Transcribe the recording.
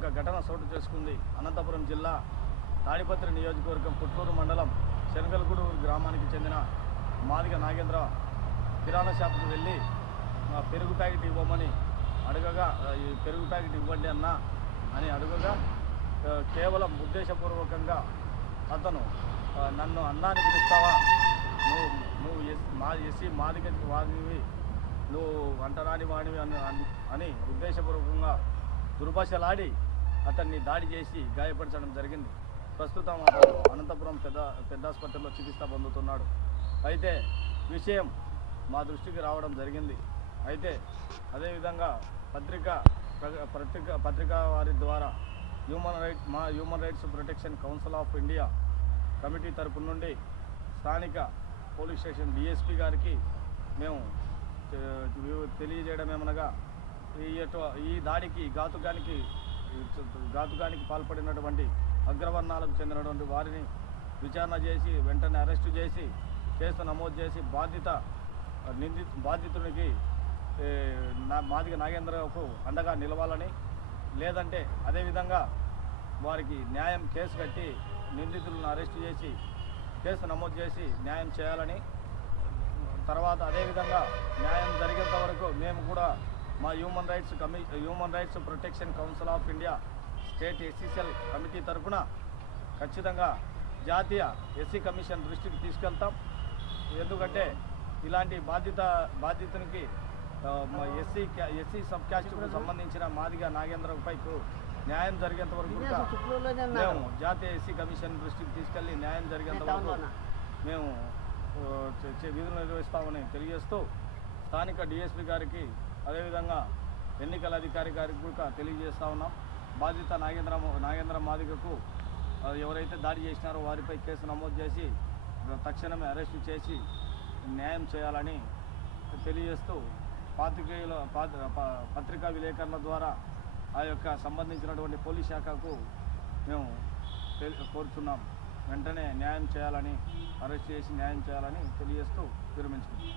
ఒక ఘటన చోటు చేసుకుంది. అనంతపురం జిల్లా తాడిపత్రి నియోజకవర్గం పుట్టూరు మండలం శనగలగూడు గ్రామానికి చెందిన మాదిగ నాగేంద్ర కిరాణా షాప్కి వెళ్ళి పెరుగు ప్యాకెట్ ఇవ్వమని అడగగా ఈ పెరుగు ప్యాకెట్ ఇవ్వండి అన్నా అని అడగగా కేవలం ఉద్దేశపూర్వకంగా అతను నన్ను అన్నాన్ని పిలుస్తావా? నువ్వు నువ్వు ఎస్ మా ఎస్సీ మాదిగ వాదివి నువ్వు అంటరాని వాడివి అని అని- అని ఉద్దేశపూర్వకంగా దుర్భాషలాడి అతన్ని దాడి చేసి గాయపరచడం జరిగింది. ప్రస్తుతం అతను అనంతపురం పెద్ద పెద్ద ఆసుపత్రిలో చికిత్స పొందుతున్నాడు. అయితే విషయం మా దృష్టికి రావడం జరిగింది. అయితే అదేవిధంగా పత్రిక ప్ర- పత్రిక పత్రిక వారి ద్వారా హ్యూమన్ రైట్ మా human rights protection council of India committee తరపు నుండి స్థానిక పోలీస్ స్టేషన్ డిఎస్పి గారికి మేము తెలియజేయడం ఏమనగా ఈ ఈ దాడికి ఘాతుకానికి ఘాతుకానికి పాల్పడినటువంటి అగ్రవర్ణాలకు చెందినటువంటి వారిని విచారణ చేసి వెంటనే అరెస్టు చేసి కేసు నమోదు చేసి బాధిత నింది బాధితునికి నా మాదిగ నాగేంద్రరావుకు అండగా నిలవాలని లేదంటే అదేవిధంగా వారికి న్యాయం కేసు కట్టి నిందితులను అరెస్ట్ చేసి కేసు నమోదు చేసి న్యాయం చేయాలని తర్వాత అదేవిధంగా న్యాయం జరిగేంత వరకు మేము కూడా మా human rights కమి human rights protection council of India state SCCL committee తరఫున ఖచ్చితంగా జాతీయ ఎస్సీ కమిషన్ దృష్టికి తీసుకెళ్తాం. ఎందుకంటే ఇలాంటి బాధ్యత బాధితునికి మా ఎస్సీ ఎస్సీ సబ్ క్యాస్ట్కు సంబంధించిన మాదిగా నాగేంద్రపైకు న్యాయం జరిగేంత వరకు కూడా మేము జాతీయ ఎస్సీ కమిషన్ దృష్టికి తీసుకెళ్ళి న్యాయం జరిగేంత వరకు మేము విధులు నిర్వహిస్తామని తెలియజేస్తూ స్థానిక డిఎస్పి గారికి అదేవిధంగా ఎన్నికల అధికారి గారికి కూడా తెలియజేస్తా ఉన్నాం. బాధిత నాగేంద్ర నాగేంద్ర మాదిగకు ఎవరైతే దాడి చేసినారో వారిపై కేసు నమోదు చేసి తక్షణమే అరెస్టు చేసి న్యాయం చేయాలని తెలియజేస్తూ పాత్రికేయుల పాత్ర- ప- పత్రికా విలేకరుల ద్వారా ఆ యొక్క సంబంధించినటువంటి పోలీస్ శాఖకు మేము కోరుతున్నాం వెంటనే న్యాయం చేయాలని అరెస్ట్ చేసి న్యాయం చేయాలని తెలియజేస్తూ విరమించుకుంటాం